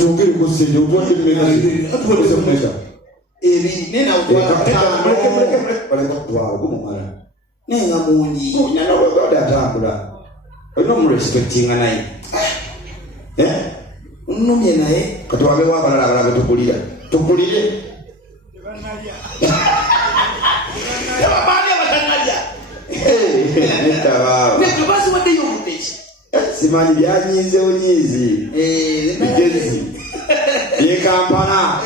katuyongere ku sente otwate mmeka atuweze mmeka ebiri nena baleka kutwala gumumala nenga mungi nyanawegada atambula olina omurespectinga naye nnumye naye katuwagewo abalala abalala tukulire ababaali abatanalya nekabasi waddeyo omuteki simanyi byanyizewo nyizi bigezi byekampana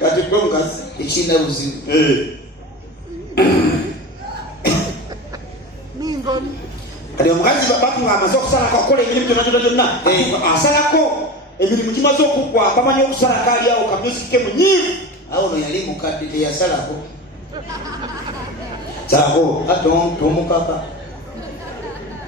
kati gwe mukazi ekirina buzibu kati omukazi batunga amaze okusalako okukola emirimu gyonna asalako emirimu kimaze okuggwa bamanyi okusalako aliawo kamyusike munyiivu awo no yali mukadde teyasalako salako tomukaka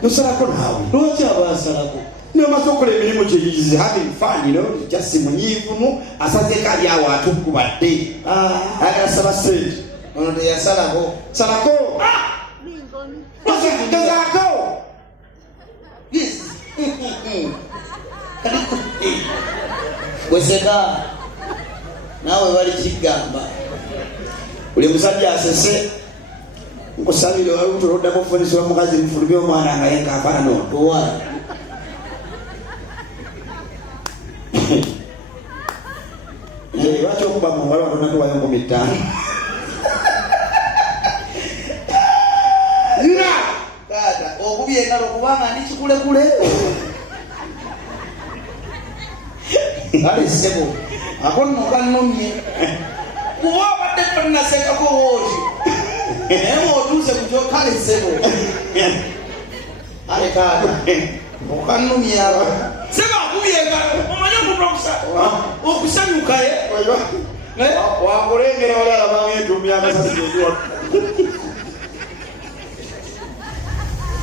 nosalako naawe lwaki aba asalako nomaze okukola emirimu gyeyizi having fun jasi munyiivumu asazeko aliawo atukubadde agasaba sente ono teyasalako salako gezaako weseka naawe bali kigamba buli musajja asese nkusabire walutuloddamu ofunisi omukazi mufuluge omwana nga yenkaafana notuwala lwaki okuba muwala watonatuwayo 15 taata okubye engalo kubanga ndi kikulekule kale ssebo ako nno kannumye kuba obadde tonnasekako wooti naye bw'otuuse ku kyo kale ssebo ale taata okannumye aba sebo akubye engalo omanyi okunokusa okusanyukaye wakulengera wali alabanga entumbi amasasi egiwa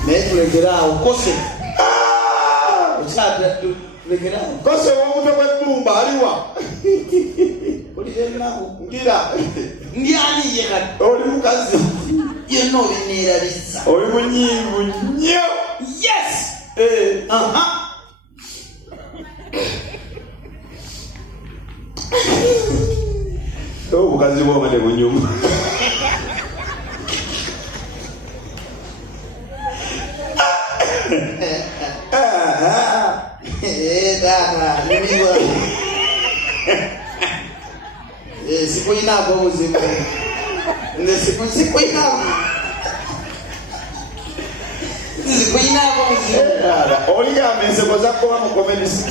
naye tulekeraawo kose tulekeraawo kose womutwe gw'ebbumba aliwa olienaku ngira ndyaniye kati oli mukazi yenna obineeraliza oli munyiivu nnyo yes obukazi bwomade bunyuma taata nimiwa sikuyinako obuzibu sikuyinako obuzibu oligamba enseko zakkuba mu komedisi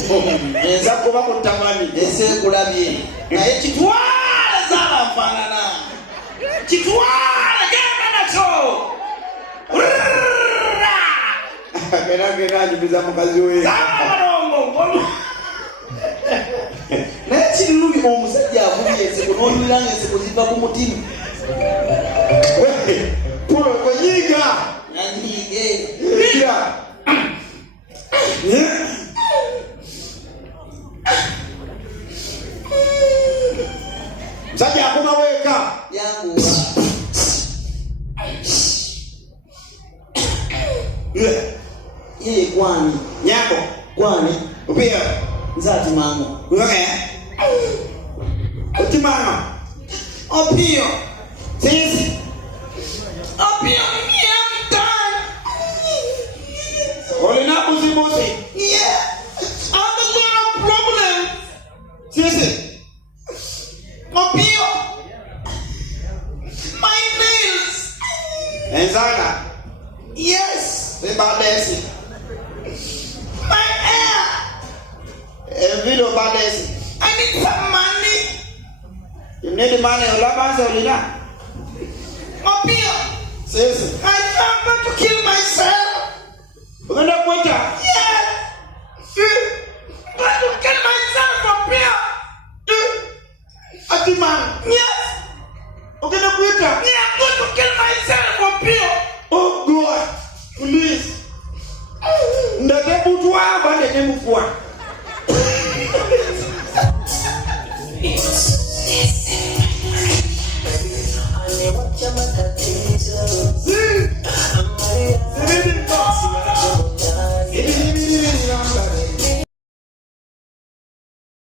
zakkuba mu tamani ensekulabye naye kitwala zabanfaanana kitwala genda nakyo genda anyumiza mukazi we naye kirinumi omusajja akubye enseko n'onyuliranga enseko ziva ku mutima kwenyiga nanyiige musajja akuma weeka yanguwa yeye gwani nyako gwani upia nze atimango otimano opio sisi opio myemtan olina buzibuzi yeah I'm a little problem sisi opio my nails enzana yes zibadesi my hair envido badesi I need some money you need money olabanza olina opio sisi I am going to kill myself ugenda kweta yeah I'm going to kill myself opio atimano yes ugenda kweta yeah I'm going to kill myself opio oh God please ndate butwa bandete mufua Nyinyi ni nambari